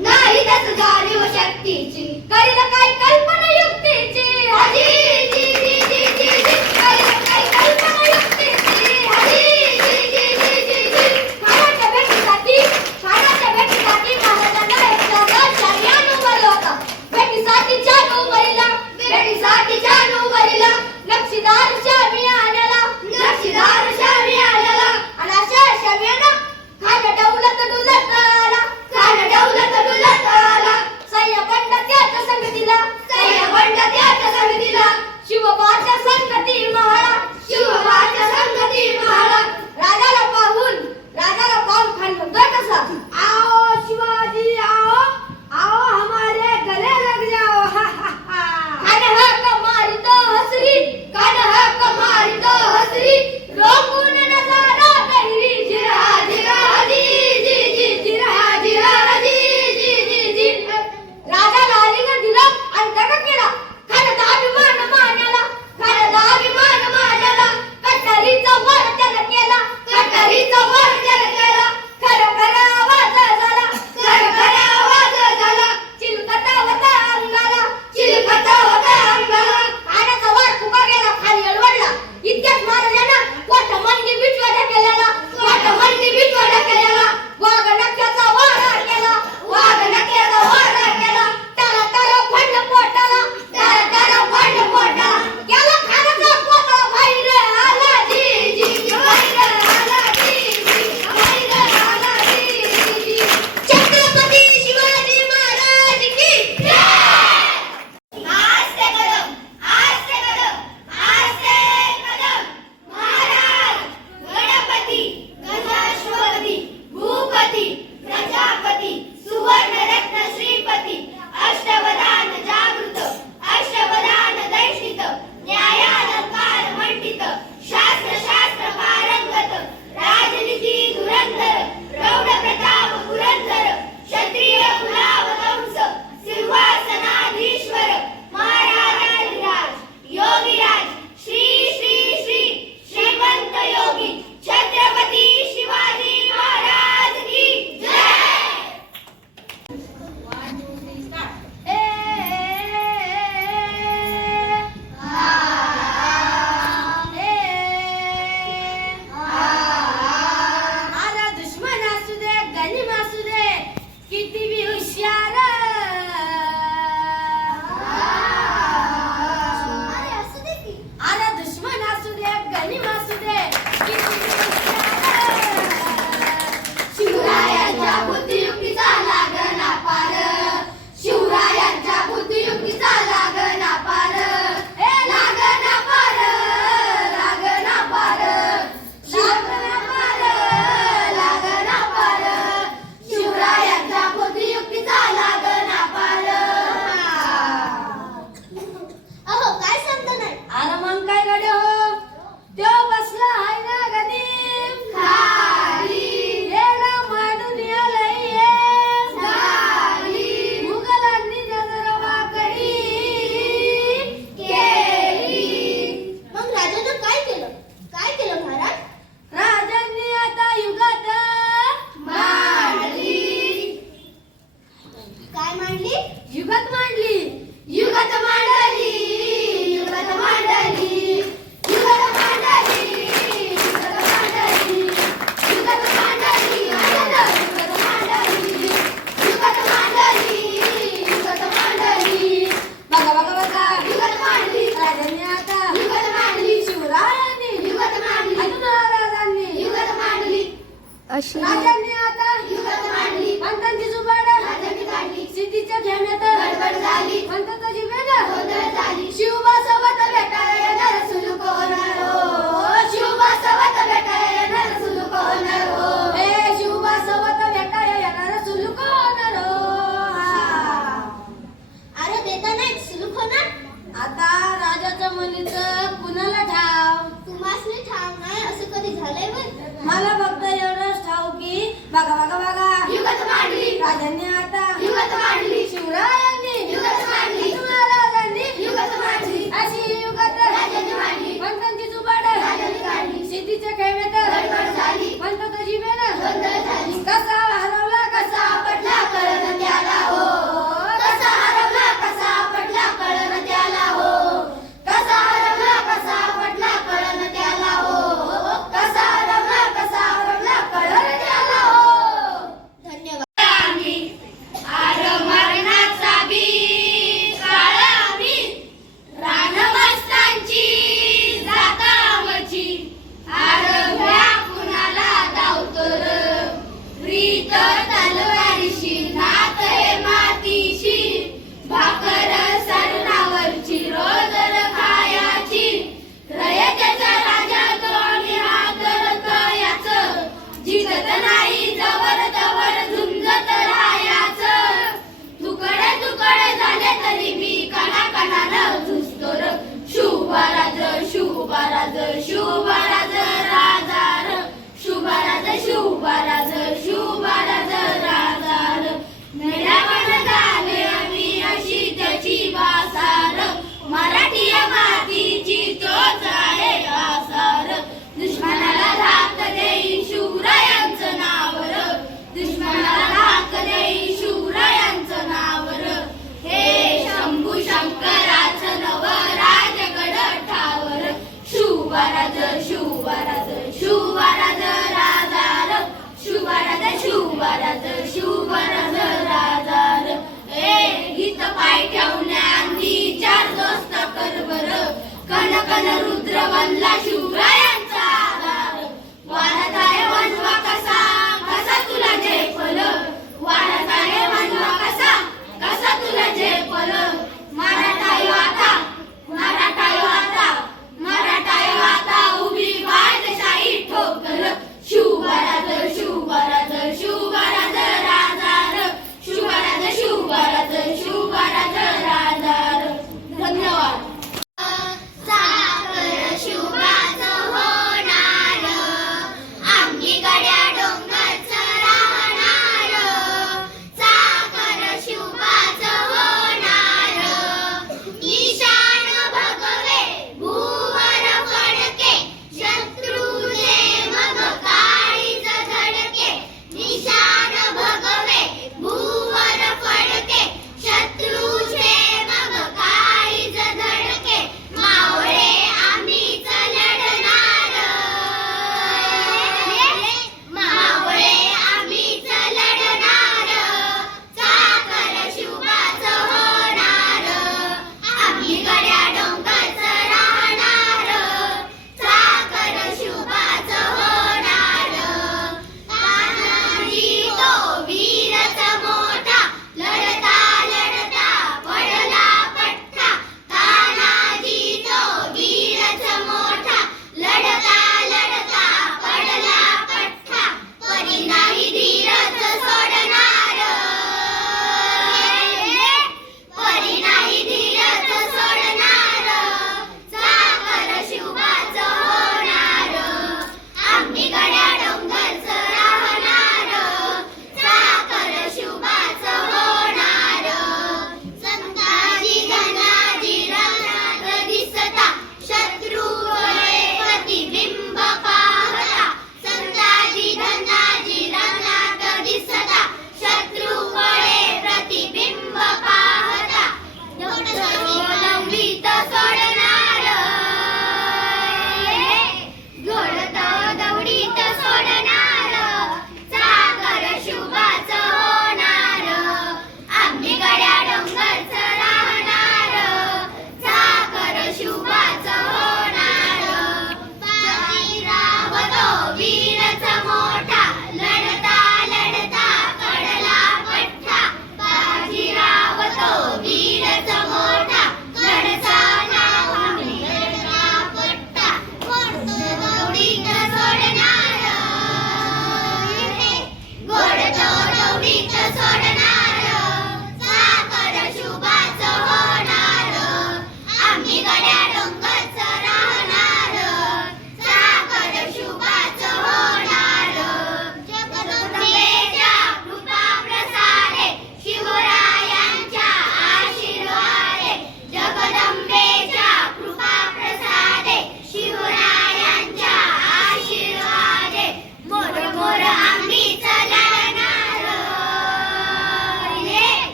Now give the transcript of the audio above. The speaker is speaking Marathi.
नाही त्याच जाणीव शक्तीची, करील काय कल्पना युक्तीची, हजी जी जी जी जी जी, करील काय कल्पना युक्तीची, हजी जी जी जी जी जी. खानाच्या भेटीसाठी महाराजांना एक जानू बोलवता. भेटीसाठी जानू वरीला नक्षीदार शामी आल्याला, आणि अशा शाम्यानं खान डौलत डुलत आला. सह्यबंड त्याच्या संगतीला शिवबाच्या संगती महाळा. राजाला पाहून खान म्हणतोय कसा, आओ शिवाजी आओ हमारे गले लग जाओ. खान हाक मारितो हसरी रोखून नजारा गहिरी. जिरहा जी जी जी, जिरहा जी जी जी जी. राजाला आलिंगन दिलं आणि दगा केला. खानाचा अभिमान मानला, कटारीचा वर त्याला केला. खर आवाज झाला, चिलकता होता अंगाला. खानाचा वार फुका गेला, खाली अलवडला. इतक्यात महाराजांना कोठ मंदी बिचवा ढकलला. वाघ नक्याचा वार केला. तारा फंड पोटाला. गेला खानाचा पोतळा बाहेर आला. जी जी जी, बाहेर आला. जी जी. छत्रपती शिवाजी महाराज की जय. आस्ते कदम महाराज गणपती गजाश्वपती भूपती प्रजापती सुवर्णरत्न श्रीपती अष्टवधान जागृत अष्टवधान दैशित न्यायालंकार मंडित शास्त्र पारंगत राजनीती धुरंधर प्रौढ प्रताप पुरंदर क्षत्रिय कुलावतंस सिंहासनाधीश्वर महाराजाधिराज योगीराज श्री श्री श्री श्रीमंत योगी छत्रपती शिवाजी महाराज की जय. आला दुश्मन असू दे गनिम असू दे किती बी हुशार. आला दुश्मन असू दे गनिम असू दे किती बी हुशार. शिवरायांच्या बुद्धियुक्तीचा लागना पार. शिवरायांच्या बुद्धियुक्तीचा लागना पार. लागना पार. शिवरायांच्या बुद्धियुक्तीचा लागना पार. अहो काय समजत नाही. आला मग काय गडे हो त्यो बसला हाय ना गनिम खाली येडा मांडून आलंय गाली मुघलांनी नजर वाकडी केली. मग राजानं काय केलं महाराज? राजांनी आता युगात मांडली. काय मांडली? युगात मांडली युगात मांडली.